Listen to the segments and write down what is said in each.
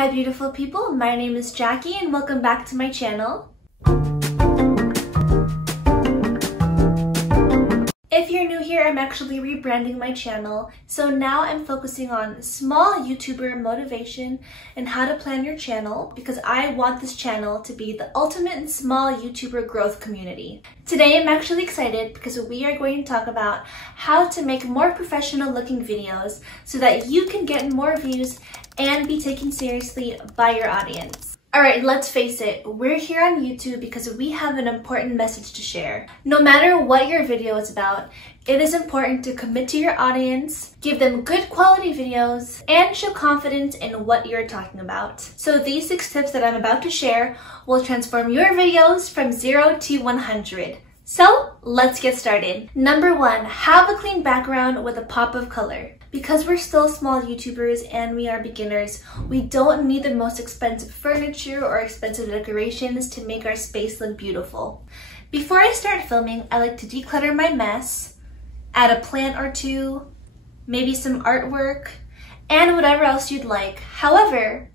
Hi beautiful people, my name is Jackie and welcome back to my channel. If you're new here, I'm actually rebranding my channel. So now I'm focusing on small YouTuber motivation and how to plan your channel because I want this channel to be the ultimate small YouTuber growth community. Today I'm actually excited because we are going to talk about how to make more professional looking videos so that you can get more views and be taken seriously by your audience. Alright, let's face it, we're here on YouTube because we have an important message to share. No matter what your video is about, it is important to commit to your audience, give them good quality videos, and show confidence in what you're talking about. So these 6 tips that I'm about to share will transform your videos from 0 to 100. So let's get started. Number 1, have a clean background with a pop of color. Because we're still small YouTubers and we are beginners, we don't need the most expensive furniture or expensive decorations to make our space look beautiful. Before I start filming, I like to declutter my mess, add a plant or two, maybe some artwork, and whatever else you'd like. However,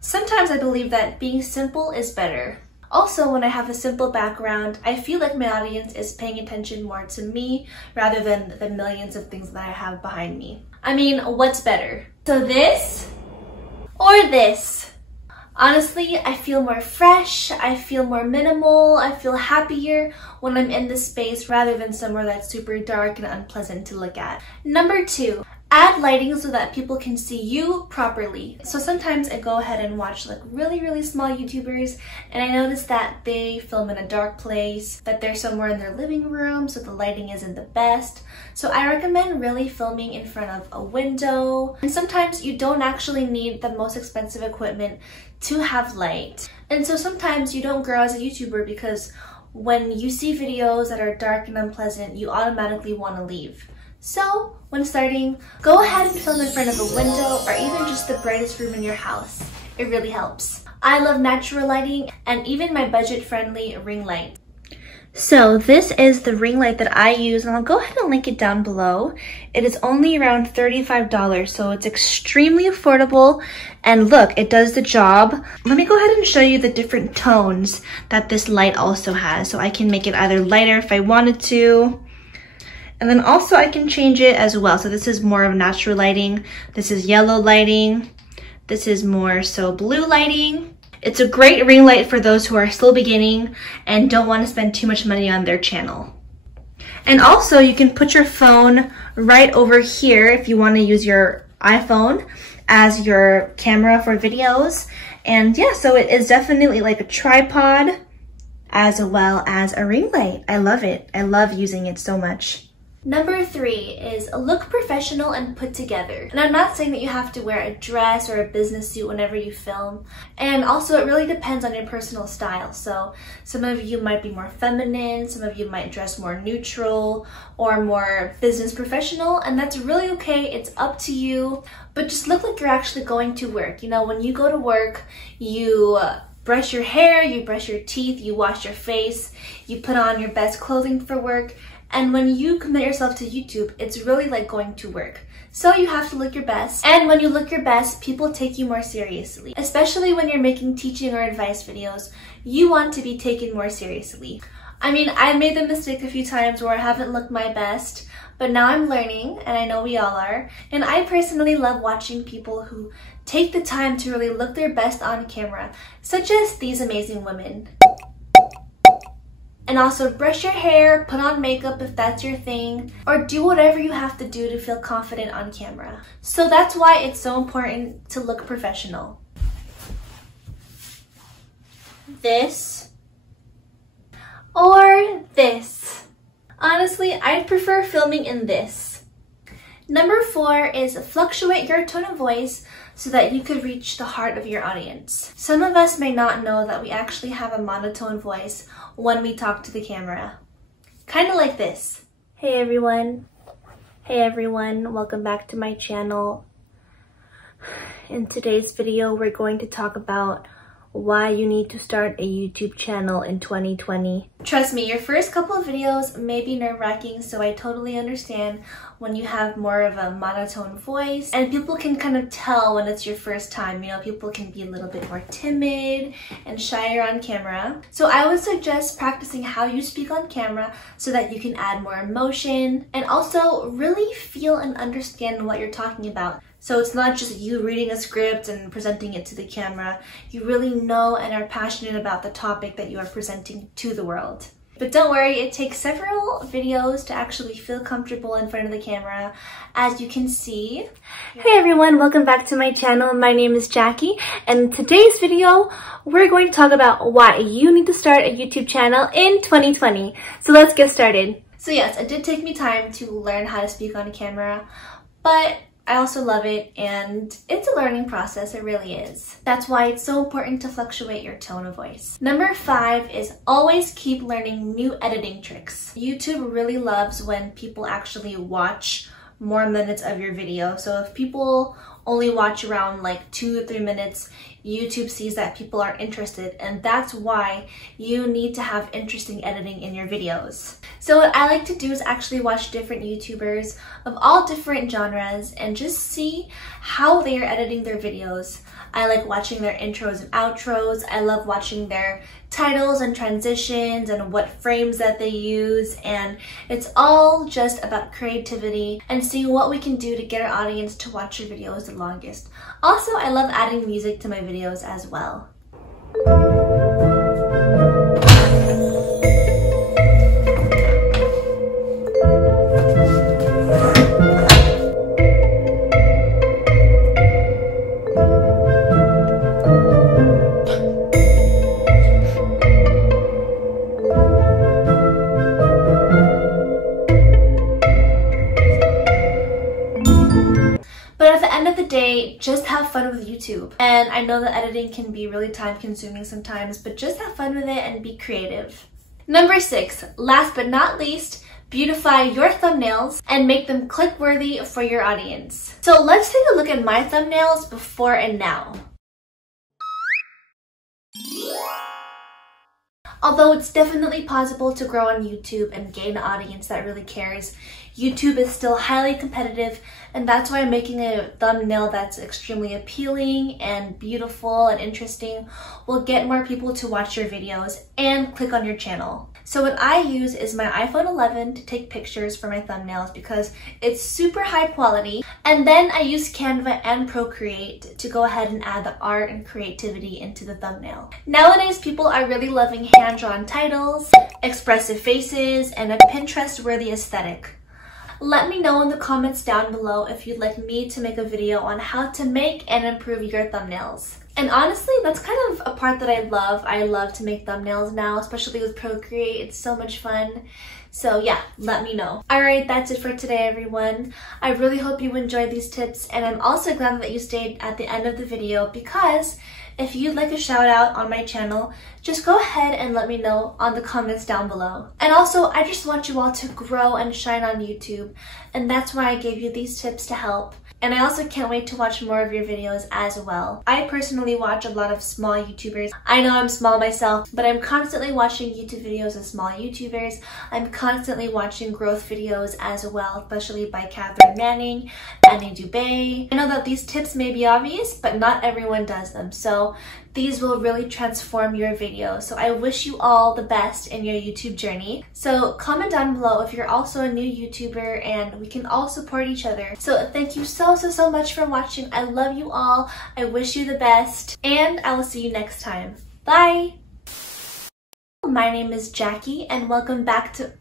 sometimes I believe that being simple is better. Also, when I have a simple background, I feel like my audience is paying attention more to me rather than the millions of things that I have behind me. I mean, what's better? So this or this? Honestly, I feel more fresh, I feel more minimal, I feel happier when I'm in this space rather than somewhere that's super dark and unpleasant to look at. Number 2, add lighting so that people can see you properly. So sometimes I go ahead and watch like really small YouTubers and I notice that they film in a dark place, that they're somewhere in their living room so the lighting isn't the best. So I recommend really filming in front of a window. And sometimes you don't actually need the most expensive equipment to have light. And so sometimes you don't grow as a YouTuber because when you see videos that are dark and unpleasant, you automatically want to leave. So when starting, go ahead and film in front of a window or even just the brightest room in your house. It really helps. I love natural lighting and even my budget-friendly ring light. So this is the ring light that I use and I'll go ahead and link it down below. It is only around $35, so it's extremely affordable. And look, it does the job. Let me go ahead and show you the different tones that this light also has. So I can make it either lighter if I wanted to. And then also I can change it as well. So this is more of natural lighting. This is yellow lighting. This is more so blue lighting. It's a great ring light for those who are still beginning and don't want to spend too much money on their channel. And also you can put your phone right over here if you want to use your iPhone as your camera for videos. And yeah, so it is definitely like a tripod as well as a ring light. I love it. I love using it so much. Number 3 is look professional and put together. And I'm not saying that you have to wear a dress or a business suit whenever you film. And also it really depends on your personal style. So some of you might be more feminine, some of you might dress more neutral or more business professional, and that's really okay. It's up to you. But just look like you're actually going to work. You know, when you go to work, you brush your hair, you brush your teeth, you wash your face, you put on your best clothing for work. And when you commit yourself to YouTube, it's really like going to work. So you have to look your best. And when you look your best, people take you more seriously. Especially when you're making teaching or advice videos, you want to be taken more seriously. I mean, I made the mistake a few times where I haven't looked my best, but now I'm learning, and I know we all are. And I personally love watching people who take the time to really look their best on camera, such as these amazing women. And also brush your hair, put on makeup if that's your thing, or do whatever you have to do to feel confident on camera. So that's why it's so important to look professional. This or this. Honestly, I'd prefer filming in this. Number 4 is fluctuate your tone of voice so that you could reach the heart of your audience. Some of us may not know that we actually have a monotone voice when we talk to the camera. Kind of like this. Hey everyone. Hey everyone, welcome back to my channel. In today's video, we're going to talk about why you need to start a YouTube channel in 2020. Trust me, your first couple of videos may be nerve-wracking, so I totally understand when you have more of a monotone voice, and people can kind of tell when it's your first time. You know, people can be a little bit more timid and shyer on camera. So I would suggest practicing how you speak on camera so that you can add more emotion and also really feel and understand what you're talking about. So it's not just you reading a script and presenting it to the camera. You really know and are passionate about the topic that you are presenting to the world. But don't worry, it takes several videos to actually feel comfortable in front of the camera, as you can see. Hey everyone, welcome back to my channel. My name is Jackie, and in today's video, we're going to talk about why you need to start a YouTube channel in 2020. So let's get started. So yes, it did take me time to learn how to speak on camera, but I also love it, and it's a learning process, it really is. That's why it's so important to fluctuate your tone of voice. Number 5 is always keep learning new editing tricks. YouTube really loves when people actually watch more minutes of your video. So if people only watch around like 2 or 3 minutes, YouTube sees that people are interested, and that's why you need to have interesting editing in your videos. So what I like to do is actually watch different YouTubers of all different genres and just see how they are editing their videos. I like watching their intros and outros. I love watching their titles and transitions and what frames that they use, and it's all just about creativity and seeing what we can do to get our audience to watch your videos the longest. Also, I love adding music to my videos as well. But at the end of the day, just have fun with YouTube. And I know that editing can be really time consuming sometimes, but just have fun with it and be creative. Number 6, last but not least, beautify your thumbnails and make them click-worthy for your audience. So let's take a look at my thumbnails before and now. Although it's definitely possible to grow on YouTube and gain an audience that really cares, YouTube is still highly competitive, and that's why making a thumbnail that's extremely appealing and beautiful and interesting will get more people to watch your videos and click on your channel. So what I use is my iPhone 11 to take pictures for my thumbnails because it's super high quality, and then I use Canva and Procreate to go ahead and add the art and creativity into the thumbnail. Nowadays, people are really loving hand-drawn titles, expressive faces, and a Pinterest-worthy aesthetic. Let me know in the comments down below if you'd like me to make a video on how to make and improve your thumbnails. And honestly, that's kind of a part that I love. I love to make thumbnails now, especially with Procreate. It's so much fun. So yeah, let me know. Alright, that's it for today, everyone. I really hope you enjoyed these tips, and I'm also glad that you stayed at the end of the video, because if you'd like a shout out on my channel, just go ahead and let me know on the comments down below. And also, I just want you all to grow and shine on YouTube, and that's why I gave you these tips to help. And I also can't wait to watch more of your videos as well. I personally watch a lot of small YouTubers. I know I'm small myself, but I'm constantly watching YouTube videos of small YouTubers. I'm constantly watching growth videos as well, especially by Catherine Manning, Annie Dubay. I know that these tips may be obvious, but not everyone does them. So these will really transform your video. So I wish you all the best in your YouTube journey. So comment down below if you're also a new YouTuber, and we can all support each other. So thank you so much for watching. I love you all. I wish you the best, and I will see you next time. Bye! My name is Jackie, and welcome back to